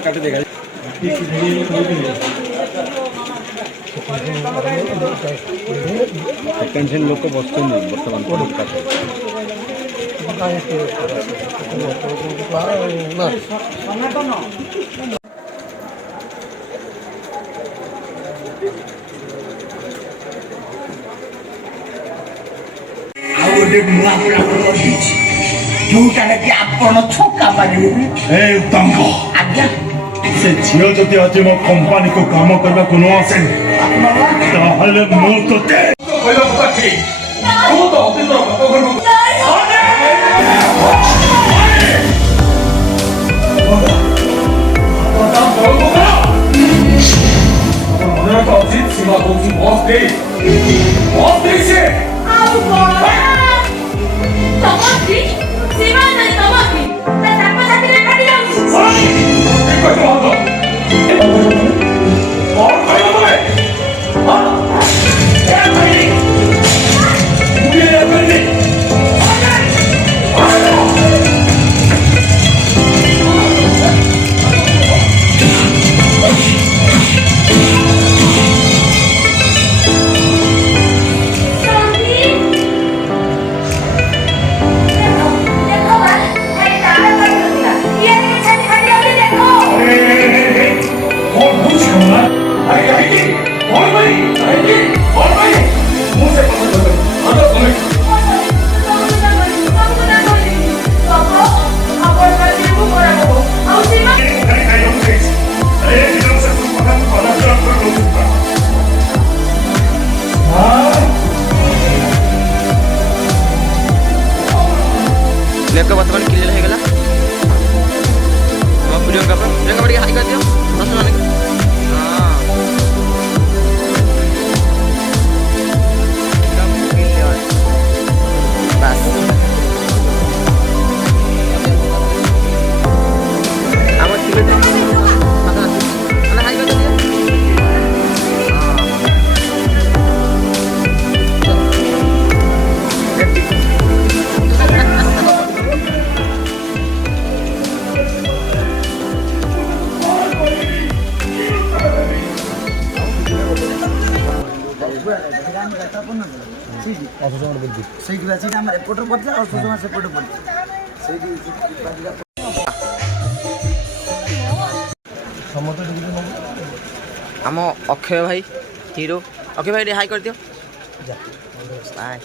काटे देखा टेंशन लोक बस बर्तमान जोटा आपण छका पारे आज्ञा से झील जदि आज मो कंपानी को काम करने को न आसे ताहले मो तो ते कहला पठी तू तो अतीत बाप घर को अजीत सीमा को बॉस दे से आओ तमकी सीमा नहीं तमकी ता सापा साथी रे काटी जाउची देखो तो और भाई भाई हां ए भाई मुझे अपने मेकअप वर्तमान क्लियर हो गला प्रियंका बड़ी हाई कर दियो दस माने हां एकदम क्लियर बस हम ठीक है अरे हाई कर दियो आम अक्षय भाई हीरो अक्षय भाई हाई कर दियो बाय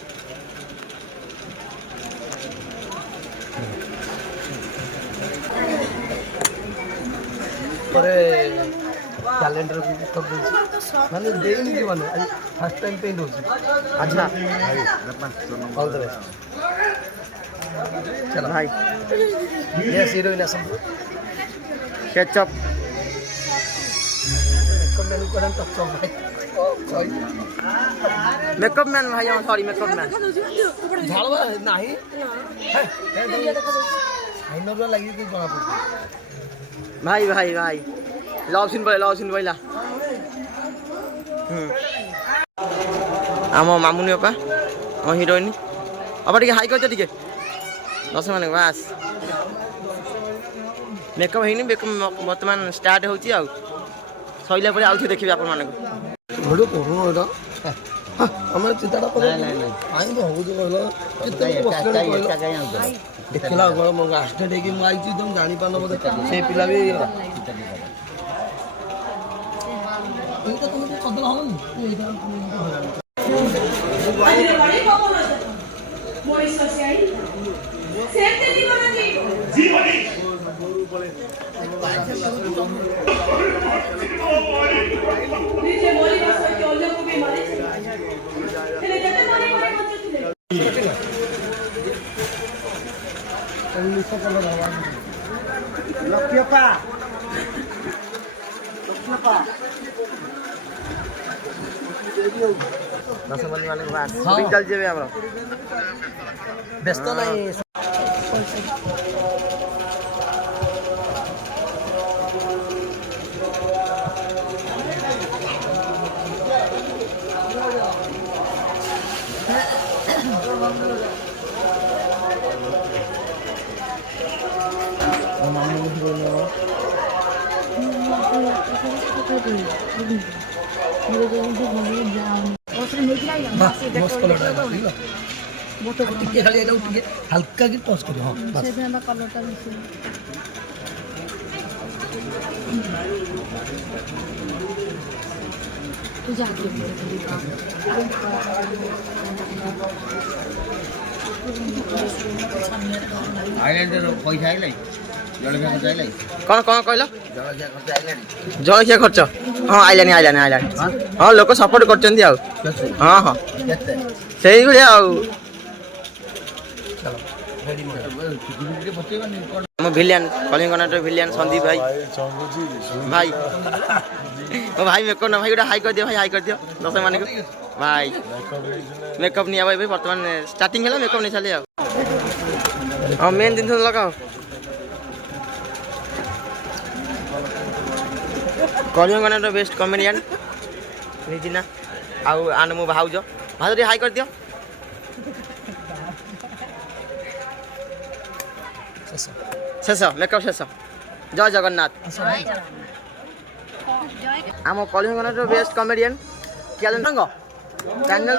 कैलेंडर सब माने देनी कि माने फर्स्ट टाइम पेंट होची अच्छा ऑल द बेस्ट चलो भाई यस हीरोइन असम केचप मेनू करन टच ऑफ भाई मेकअप मैन भाई सॉरी मेकअप मैन झालवा नाही फाइनल लागि कि बना पड़ भाई भाई भाई लव सीन पहिला आम मामुनी अपा आम हिरोइन अपा टे हाई कर टे दस मान बास मेकअप है बर्तमान स्टार्ट हो सैला पे आउ देखिए आप वीडियो करूँ एटा हमारे चिताटा पर आई तो हो जो कहलो चित्ते बसले कहलो देखला गलो मो आस्टेड के मु आई छी तुम जानि पानो बोले से पिला भी एटा तुम चदला हो एटा मोरी ससियाई सेते नी बना जी बनी नीचे मोरी बस के ओले को भी मारे चले जते मारे मारे बचुले लक्ष्यपा दस बनी वाले बात चल जेबे हमरा व्यस्त नहीं मस्त कलर टिके खाली एटा टिके हल्का की टच करियो हां बस कौन कौन कहल जलखिया खर्च हाँ आइलानी आइलानी आइलानी हाँ लोक सपोर्ट कर हाँ हाँ से भाई भिलियन कलिंग नाट्य भिलियन संदीप भाई भाई ओ भाई मेकअप ना भाई गोटे हाई कर दियो भाई हाई कर दियो दस मान को भाई मेकअप नहीं भाई बर्तमान स्टार्टिंग है मेकअप नहीं चले हाँ मेन दिन लगाओ कलिंग नाट्य बेस्ट कमेडियन रिजिना आउ आन मो भाउज भाउज हाई कर दियो शेष मेकअप शेष जय जगन्नाथ आम कलिंग नाट्य बेस्ट कमेडियन क्या चैनल